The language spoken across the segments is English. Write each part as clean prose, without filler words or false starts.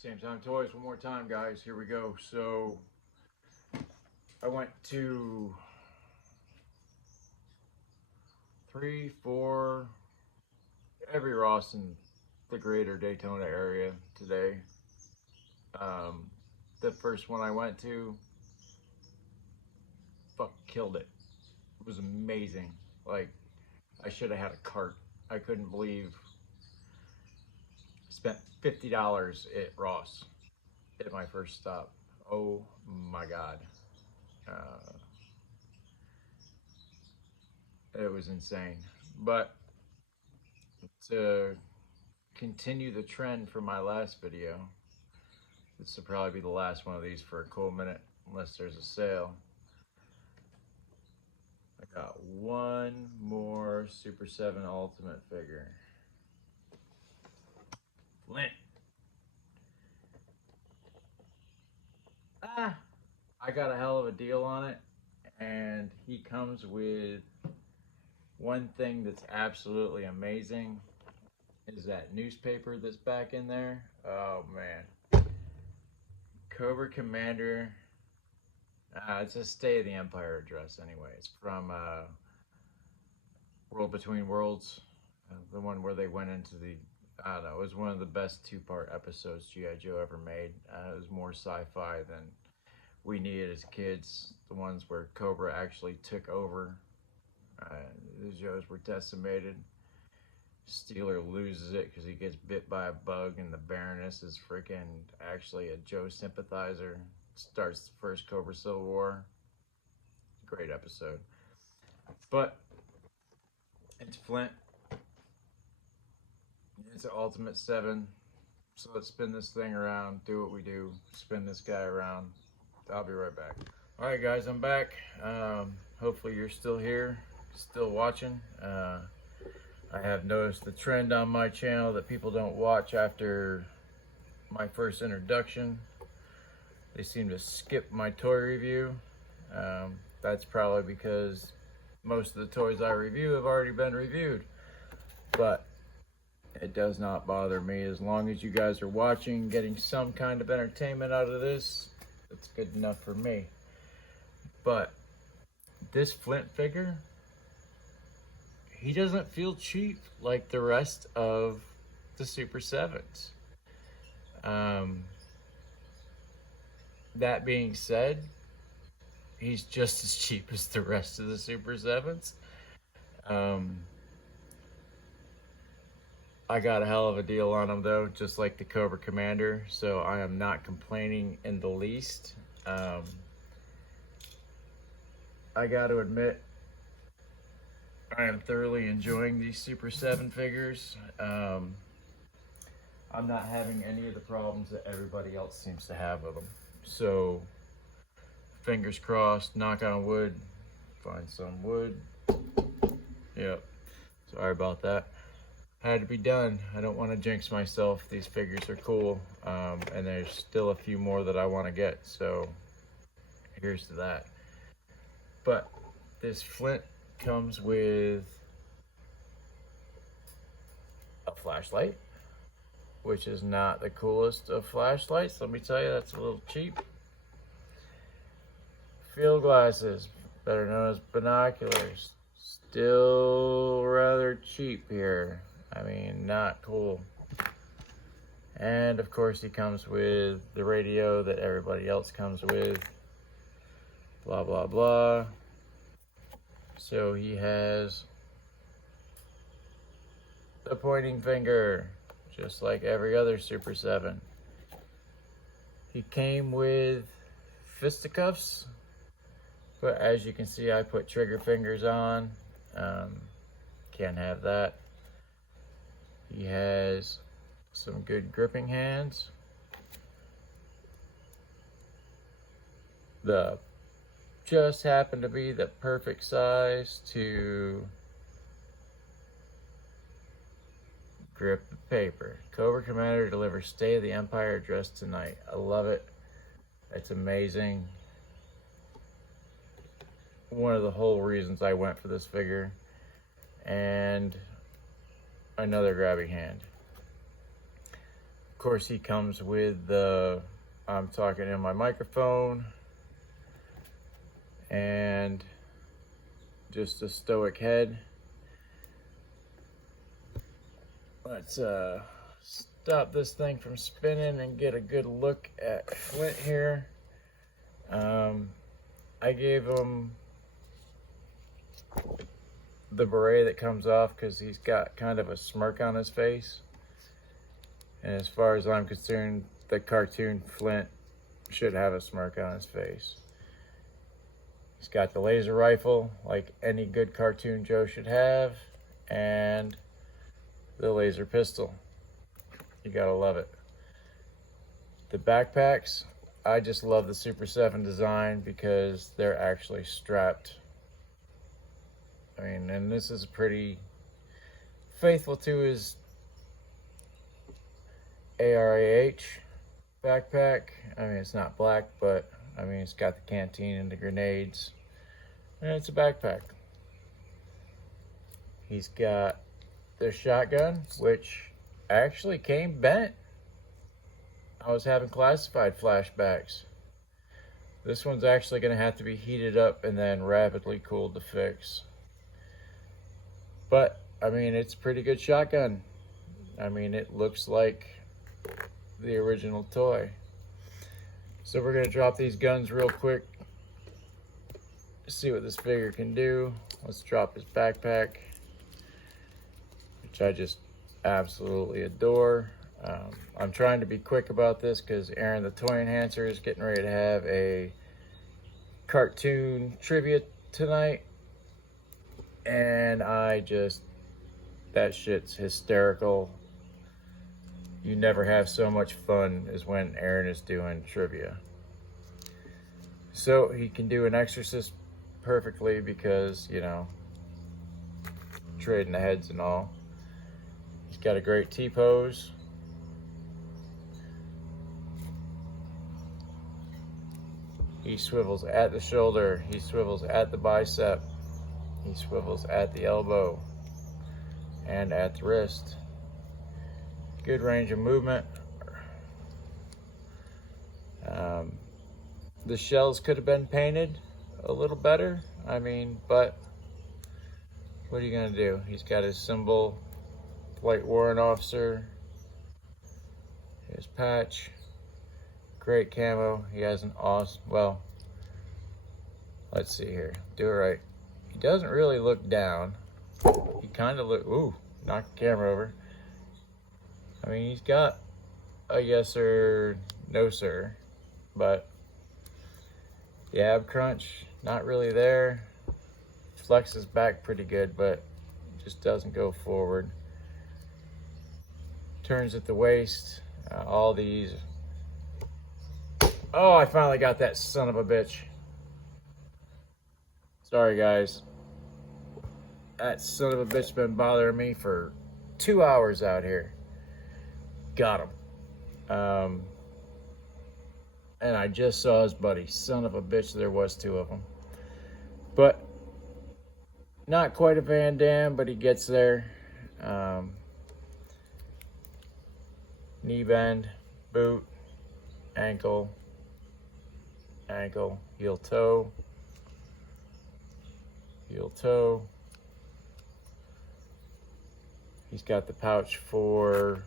Same time toys one more time, guys. Here we go. So I went to 3, 4, every Ross in the greater Daytona area today. The first one I went to, killed it. It was amazing. Like, I should have had a cart. I couldn't believe I spent $50 at Ross at my first stop. Oh my God. It was insane. But to continue the trend from my last video, this will probably be the last one of these for a cool minute, unless there's a sale. I got one more Super 7 Ultimate figure. Flint. I got a hell of a deal on it, and he comes with one thing that's absolutely amazing is that newspaper that's back in there. Oh man. Cobra Commander. It's a State of the Empire address anyway. It's from World Between Worlds. The one where they went into the, I don't know, it was one of the best two-part episodes G.I. Joe ever made. It was more sci-fi than we needed as kids. The ones where Cobra actually took over. The Joes were decimated. Steeler loses it because he gets bit by a bug, and the Baroness is freaking actually a Joe sympathizer. Starts the first Cobra Civil War. Great episode. But it's Flint. It's an Ultimate 7. So let's spin this thing around, do what we do, spin this guy around. I'll be right back. All right, guys, I'm back. Hopefully you're still here, still watching. I have noticed the trend on my channel that people don't watch after my first introduction. They seem to skip my toy review. That's probably because most of the toys I review have already been reviewed. But it does not bother me. As long as you guys are watching, getting some kind of entertainment out of this, it's good enough for me. But this Flint figure, he doesn't feel cheap like the rest of the Super 7s. That being said, he's just as cheap as the rest of the Super 7s. I got a hell of a deal on him though, just like the Cobra Commander, so I am not complaining in the least. I got to admit, I am thoroughly enjoying these Super 7 figures. I'm not having any of the problems that everybody else seems to have with them. So, fingers crossed, knock on wood, find some wood. Yep, sorry about that. Had to be done. I don't want to jinx myself. These figures are cool, and there's still a few more that I want to get, so here's to that. But this Flint comes with a flashlight, which is not the coolest of flashlights. Let me tell you, that's a little cheap. Field glasses, better known as binoculars, still rather cheap here. I mean, not cool. And of course he comes with the radio that everybody else comes with. Blah, blah, blah. So he has the pointing finger, just like every other Super 7. He came with fisticuffs, but as you can see, I put trigger fingers on. Can't have that. He has some good gripping hands. The just happened to be the perfect size to grip the paper. Cobra Commander delivers State of the Empire address tonight. I love it. It's amazing. One of the whole reasons I went for this figure. And another grabby hand. Of course, he comes with the, I'm talking in my microphone, and just a stoic head. Let's stop this thing from spinning and get a good look at Flint here. I gave him the beret that comes off because he's got kind of a smirk on his face. And as far as I'm concerned, the cartoon Flint should have a smirk on his face. He's got the laser rifle like any good cartoon Joe should have, and the laser pistol. You gotta love it. The backpacks, I just love the Super7 design because they're actually strapped. I mean, and this is pretty faithful to his ARAH backpack. I mean, it's not black, but I mean, it's got the canteen and the grenades, and it's a backpack. He's got the shotgun, which actually came bent. I was having classified flashbacks. This one's actually going to have to be heated up and then rapidly cooled to fix. But, I mean, it's a pretty good shotgun. I mean, it looks like the original toy. So we're going to drop these guns real quick. See what this figure can do. Let's drop his backpack, which I just absolutely adore. I'm trying to be quick about this because Aaron the Toy Enhancer is getting ready to have a cartoon trivia tonight. And that shit's hysterical. You never have so much fun as when Aaron is doing trivia. So he can do an exorcist perfectly because, you know, trading the heads and all. He's got a great T-pose. He swivels at the shoulder. He swivels at the bicep. He swivels at the elbow and at the wrist. Good range of movement. The shells could have been painted a little better. I mean, but what are you gonna do? He's got his symbol, Flight Warrant Officer, his patch, great camo. He has an awesome, well, let's see here, do it right. He doesn't really look down. He kind of look, ooh, knocked the camera over. I mean, he's got a yes sir, no sir, but the ab crunch, not really there. Flexes back pretty good, but just doesn't go forward. Turns at the waist. All these. Oh, I finally got that son of a bitch. Sorry, guys. That son of a bitch been bothering me for 2 hours out here. Got him. And I just saw his buddy. Son of a bitch, there was 2 of them. But not quite a Van Damme, but he gets there. Knee bend, boot, ankle, heel toe. He's got the pouch for,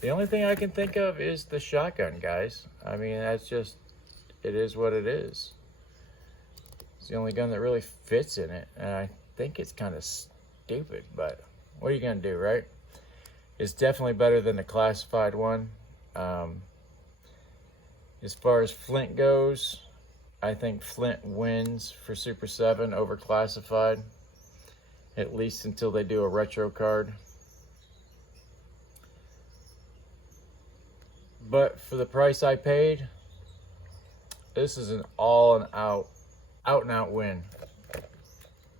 the only thing I can think of is the shotgun, guys. I mean, that's just, it is what it is. It's the only gun that really fits in it, and I think it's kind of stupid, but what are you gonna do, right? It's definitely better than the classified one. As far as Flint goes, I think Flint wins for Super7 over classified, at least until they do a retro card. But for the price I paid, this is an all and out and out win.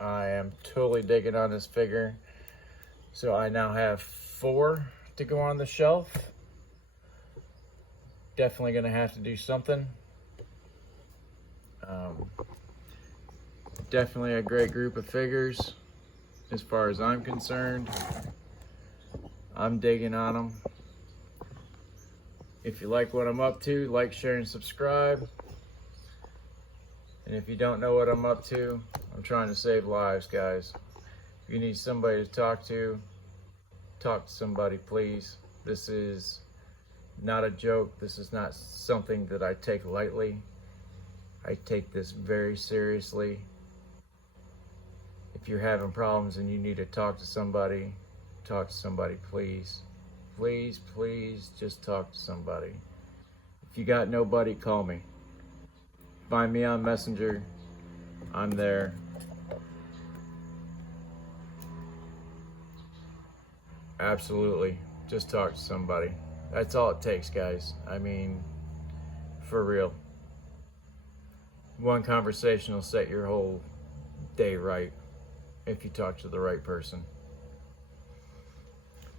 I am totally digging on this figure. So I now have 4 to go on the shelf. Definitely gonna have to do something. Definitely a great group of figures as far as I'm concerned. I'm digging on them. If you like what I'm up to, like, share, and subscribe. And if you don't know what I'm up to, I'm trying to save lives, guys. If you need somebody to talk to somebody, please. This is not a joke. This is not something that I take lightly. I take this very seriously. If you're having problems and you need to talk to somebody, please. Please, please, just talk to somebody. If you got nobody, call me. Find me on Messenger. I'm there. Absolutely. Just talk to somebody. That's all it takes, guys. I mean, for real. One conversation will set your whole day right if you talk to the right person.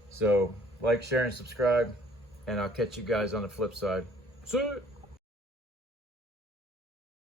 So, like, share, and subscribe, and I'll catch you guys on the flip side. See ya!